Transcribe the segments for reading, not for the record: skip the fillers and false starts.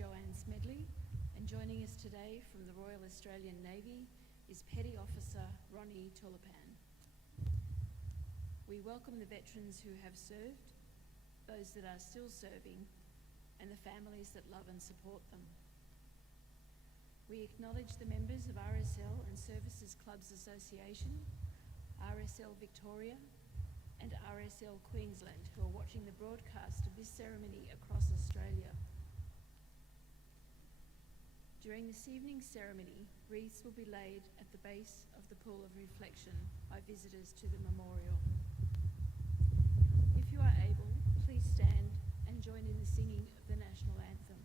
Joanne Smedley, and joining us today from the Royal Australian Navy is Petty Officer Ronnie Tulipan. We welcome the veterans who have served, those that are still serving, and the families that love and support them. We acknowledge the members of RSL and Services Clubs Association, RSL Victoria, and RSL Queensland, who are watching the broadcast of this ceremony across Australia. During this evening's ceremony, wreaths will be laid at the base of the pool of reflection by visitors to the memorial. If you are able, please stand and join in the singing of the national anthem.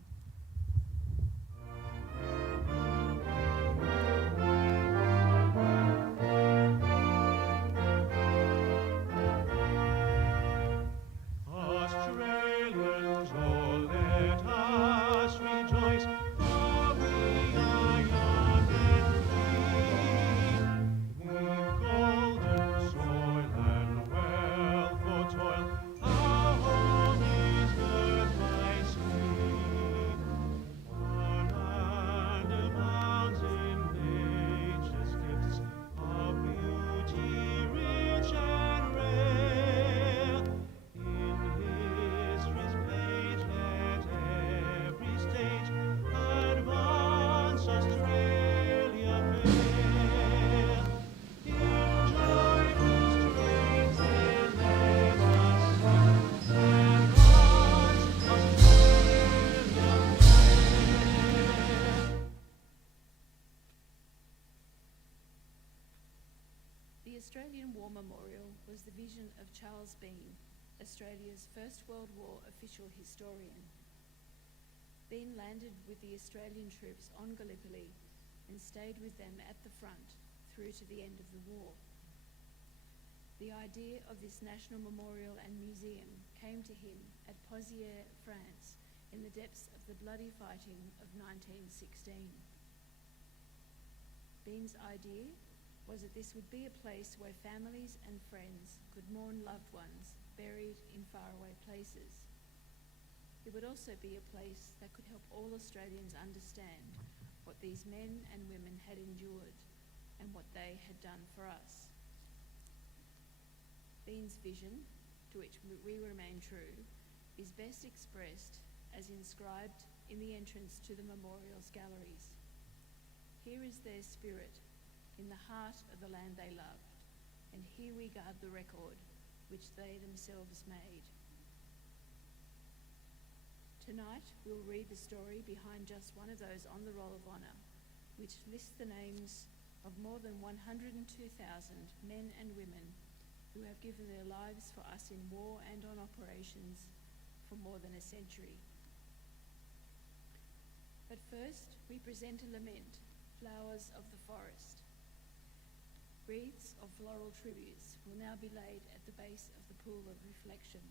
The Australian War Memorial was the vision of Charles Bean, Australia's First World War official historian. Bean landed with the Australian troops on Gallipoli and stayed with them at the front through to the end of the war. The idea of this national memorial and museum came to him at Pozières, France, in the depths of the bloody fighting of 1916. Bean's idea was that this would be a place where families and friends could mourn loved ones buried in faraway places. It would also be a place that could help all Australians understand what these men and women had endured and what they had done for us. Bean's vision, to which we remain true, is best expressed as inscribed in the entrance to the memorial's galleries. Here is their spirit, in the heart of the land they loved, and here we guard the record which they themselves made. Tonight we'll read the story behind just one of those on the Roll of Honour, which lists the names of more than 102,000 men and women who have given their lives for us in war and on operations for more than a century. But first we present a lament, Flowers of the Forest. Wreaths of floral tributes will now be laid at the base of the pool of reflection.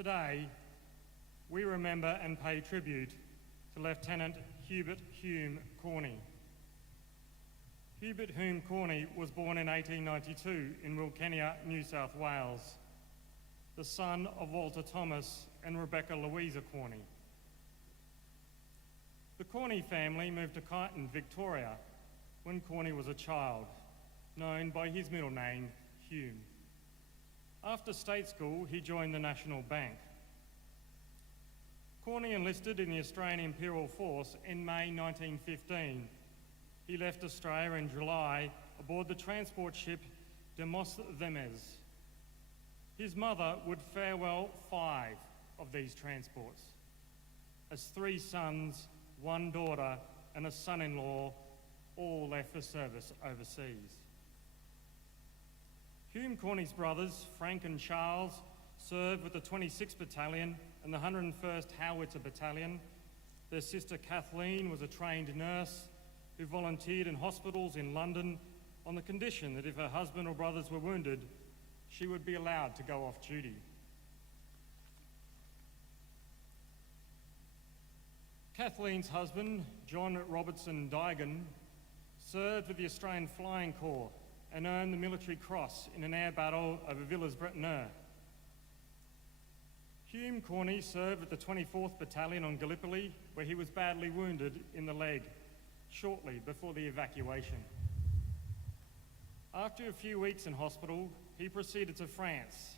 Today, we remember and pay tribute to Lieutenant Hubert Hume Corney. Hubert Hume Corney was born in 1892 in Wilcannia, New South Wales, the son of Walter Thomas and Rebecca Louisa Corney. The Corney family moved to Kyneton, Victoria, when Corney was a child, known by his middle name, Hume. After state school, he joined the National Bank. Corney enlisted in the Australian Imperial Force in May 1915. He left Australia in July aboard the transport ship Demosthenes. His mother would farewell 5 of these transports, as 3 sons, 1 daughter and a son-in-law all left for service overseas. Hume Corney's brothers, Frank and Charles, served with the 26th Battalion and the 101st Howitzer Battalion. Their sister Kathleen was a trained nurse who volunteered in hospitals in London on the condition that if her husband or brothers were wounded, she would be allowed to go off duty. Kathleen's husband, John Robertson Dygan, served with the Australian Flying Corps and earned the Military Cross in an air battle over Villers-Bretonneux. Hume Corney served with the 24th Battalion on Gallipoli, where he was badly wounded in the leg shortly before the evacuation. After a few weeks in hospital, he proceeded to France.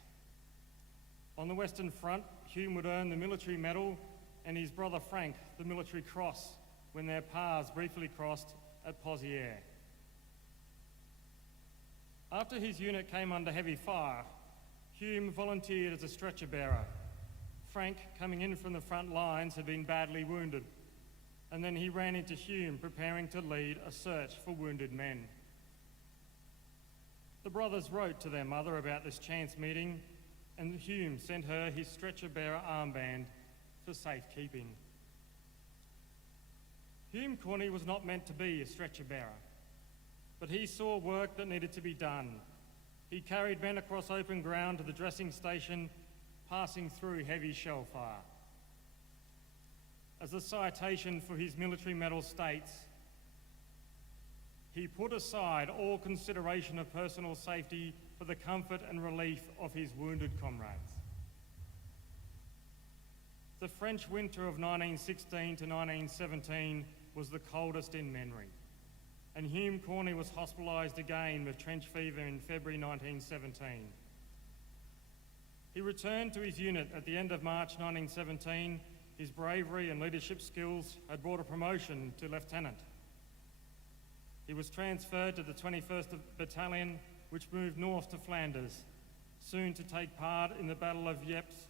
On the Western Front, Hume would earn the Military Medal and his brother Frank the Military Cross when their paths briefly crossed at Pozières. After his unit came under heavy fire, Hume volunteered as a stretcher bearer. Frank, coming in from the front lines, had been badly wounded, and then he ran into Hume preparing to lead a search for wounded men. The brothers wrote to their mother about this chance meeting, and Hume sent her his stretcher bearer armband for safekeeping. Hume Corney was not meant to be a stretcher bearer, but he saw work that needed to be done. He carried men across open ground to the dressing station, passing through heavy shell fire. As the citation for his military medal states, he put aside all consideration of personal safety for the comfort and relief of his wounded comrades. The French winter of 1916 to 1917 was the coldest in memory, and Hume Corney was hospitalised again with trench fever in February 1917. He returned to his unit at the end of March 1917. His bravery and leadership skills had brought a promotion to lieutenant. He was transferred to the 21st Battalion, which moved north to Flanders, soon to take part in the Battle of Ypres,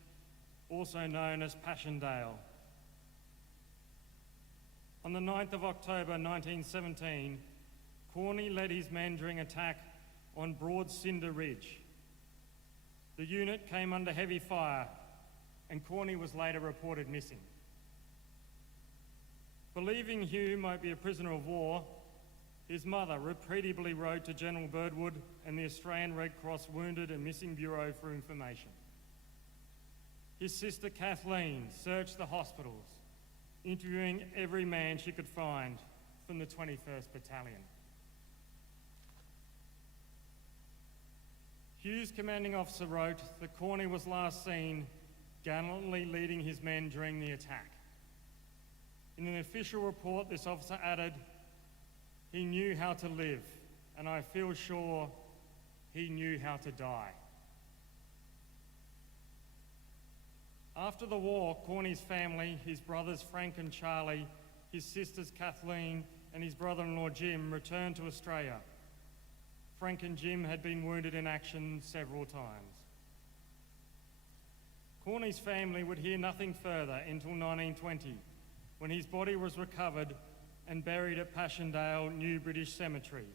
also known as Passchendaele. On the 9th of October 1917, Corney led his men during attack on Broad Cinder Ridge. The unit came under heavy fire, and Corney was later reported missing. Believing Hume might be a prisoner of war, his mother repeatedly wrote to General Birdwood and the Australian Red Cross Wounded and Missing Bureau for information. His sister Kathleen searched the hospitals, interviewing every man she could find from the 21st Battalion. Hugh's commanding officer wrote that Corney was last seen gallantly leading his men during the attack. In an official report, this officer added, "He knew how to live, and I feel sure he knew how to die." After the war, Corney's family, his brothers Frank and Charlie, his sisters Kathleen and his brother-in-law Jim returned to Australia. Frank and Jim had been wounded in action several times. Corney's family would hear nothing further until 1920, when his body was recovered and buried at Passchendaele New British Cemetery.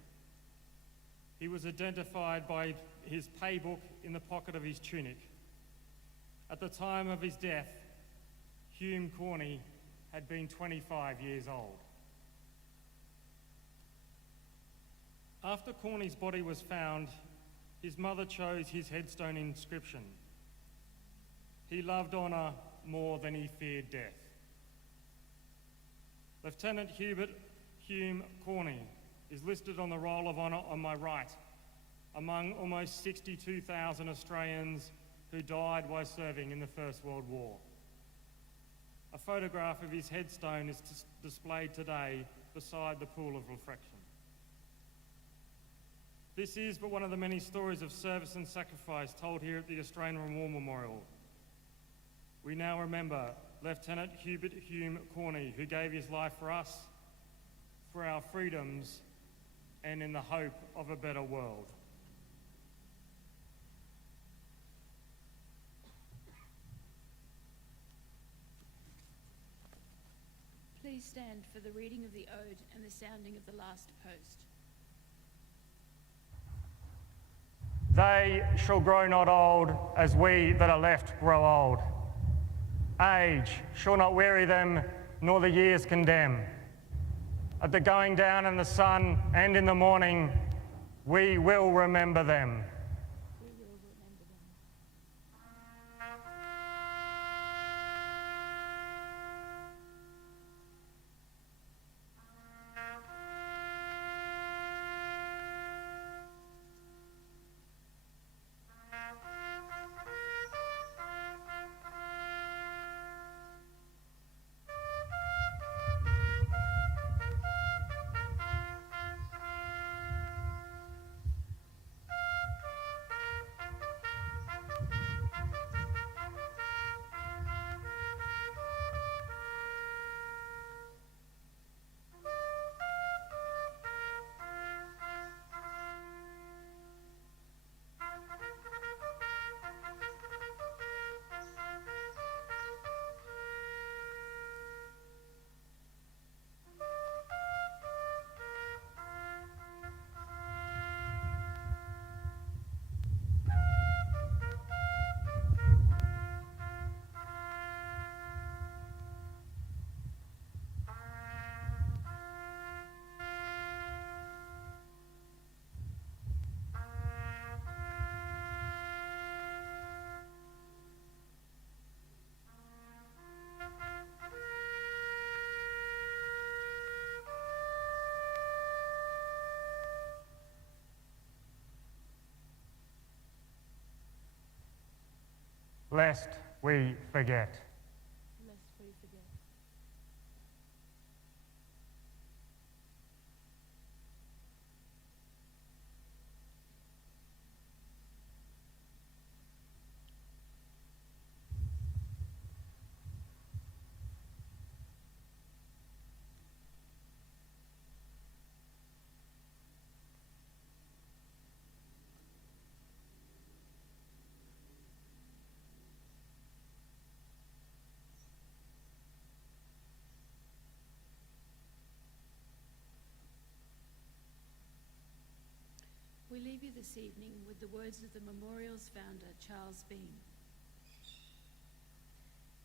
He was identified by his pay book in the pocket of his tunic. At the time of his death, Hume Corney had been 25 years old. After Corney's body was found, his mother chose his headstone inscription. He loved honour more than he feared death. Lieutenant Hubert Hume Corney is listed on the Roll of Honour on my right, among almost 62,000 Australians who died while serving in the First World War. A photograph of his headstone is displayed today beside the pool of reflection. This is but one of the many stories of service and sacrifice told here at the Australian War Memorial. We now remember Lieutenant Hubert Hume Corney, who gave his life for us, for our freedoms, and in the hope of a better world. Please stand for the reading of the ode and the sounding of the last post. They shall grow not old as we that are left grow old. Age shall not weary them, nor the years condemn. At the going down in the sun and in the morning, we will remember them. We will remember them. Lest we forget. Lest we forget. We leave you this evening with the words of the memorial's founder, Charles Bean.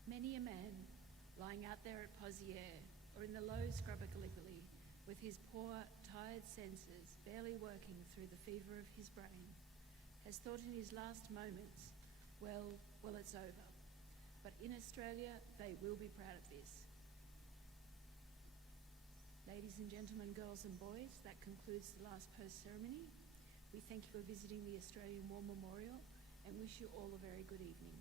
Many a man lying out there at Pozières or in the low scrubber Gallipoli with his poor, tired senses barely working through the fever of his brain has thought in his last moments, well, it's over. But in Australia, they will be proud of this. Ladies and gentlemen, girls and boys, that concludes the last post ceremony. We thank you for visiting the Australian War Memorial and wish you all a very good evening.